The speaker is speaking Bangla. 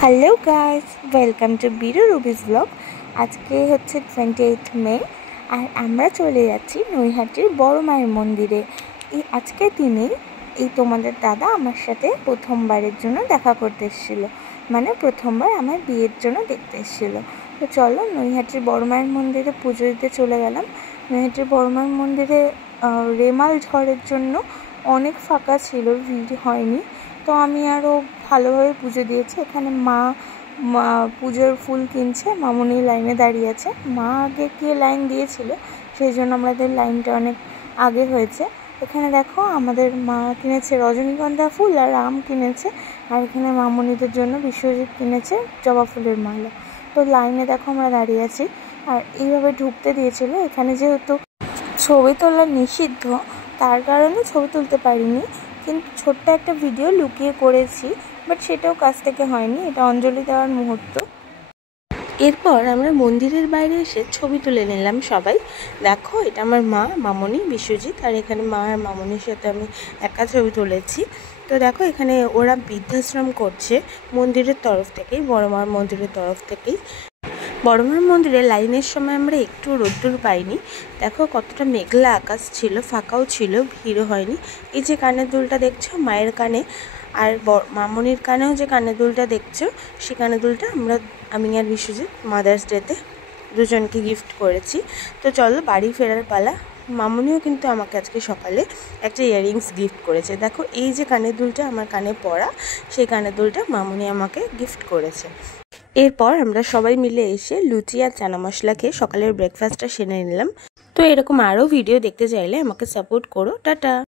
হ্যালো গাইস, ওয়েলকাম টু বিরু রুবিস ব্লগ। আজকে হচ্ছে 28 মে আর আমরা চলে যাচ্ছি নৈহাটির বড় মায়ের মন্দিরে। এই আজকের দিনেই তোমাদের দাদা আমার সাথে প্রথমবারের জন্য দেখা করতে এসেছিলো, মানে প্রথমবার আমার বিয়ের জন্য দেখতে এসেছিলো। তো চলো নৈহাটির বড় মায়ের মন্দিরে পুজো দিতে চলে গেলাম। নৈহাটির বড় মায়ের মন্দিরে রেমাল ঝড়ের জন্য অনেক ফাঁকা ছিল, ভিড় হয়নি। তো আমি আরও ভালোভাবে পুজো দিয়েছি। এখানে মা পুজোর ফুল কিনছে, মামুনি লাইনে দাঁড়িয়ে আছে। মা আগে গিয়ে লাইন দিয়েছিল, সেই জন্য আমাদের লাইনটা অনেক আগে হয়েছে। এখানে দেখো আমাদের মা কিনেছে রজনীগন্ধা ফুল আর আম কিনেছে, আর এখানে মামুনিদের জন্য বিশ্বজিৎ কিনেছে জবা ফুলের মালা। তো লাইনে দেখো আমরা দাঁড়িয়ে আছি, আর এইভাবে ঢুকতে দিয়েছিল। এখানে যেহেতু ছবি তোলা নিষিদ্ধ, তার কারণে ছবি তুলতে পারিনি, কিন্তু ছোট্ট একটা ভিডিও লুকিয়ে করেছি, বাট সেটাও কাছ থেকে হয়নি। এটা অঞ্জলি দেওয়ার মুহূর্ত। এরপর আমরা মন্দিরের বাইরে এসে ছবি তুলে নিলাম সবাই। দেখো এটা আমার মা, মামনি, বিশ্বজিৎ, আর এখানে মা আর মামনির সাথে আমি একা ছবি তুলেছি। তো দেখো এখানে ওরা বৃদ্ধাশ্রম করছে মন্দিরের তরফ থেকেই, বড় মার মন্দিরের তরফ থেকেই। বড় মার মন্দিরে লাইনের সময় আমরা একটু রোদ্দুর পাইনি। দেখো কতটা মেঘলা আকাশ ছিল, ফাঁকাও ছিল, ভিড়ও হয়নি। এই যে কানের দুলটা দেখছো মায়ের কানে, আর মামনির কানেও যে কানের দুলটা দেখছো, সেই কানের দুলটা আমি আর বিশ্বজিৎ মাদার্স ডেতে দুজনকে গিফট করেছি। তো চলো বাড়ি ফেরার পালা। মামনিও কিন্তু আমাকে আজকে সকালে একটা ইয়াররিংস গিফট করেছে। দেখো এই যে কানের দুলটা আমার কানে পরা, সেই কানের দুলটা মামনি আমাকে গিফট করেছে। এরপর আমরা সবাই মিলে এসে লুচি আর চানা মশলা খেয়ে সকালের ব্রেকফাস্টটা সেরে নিলাম। তো এরকম আরও ভিডিও দেখতে চাইলে আমাকে সাপোর্ট করো। টাটা।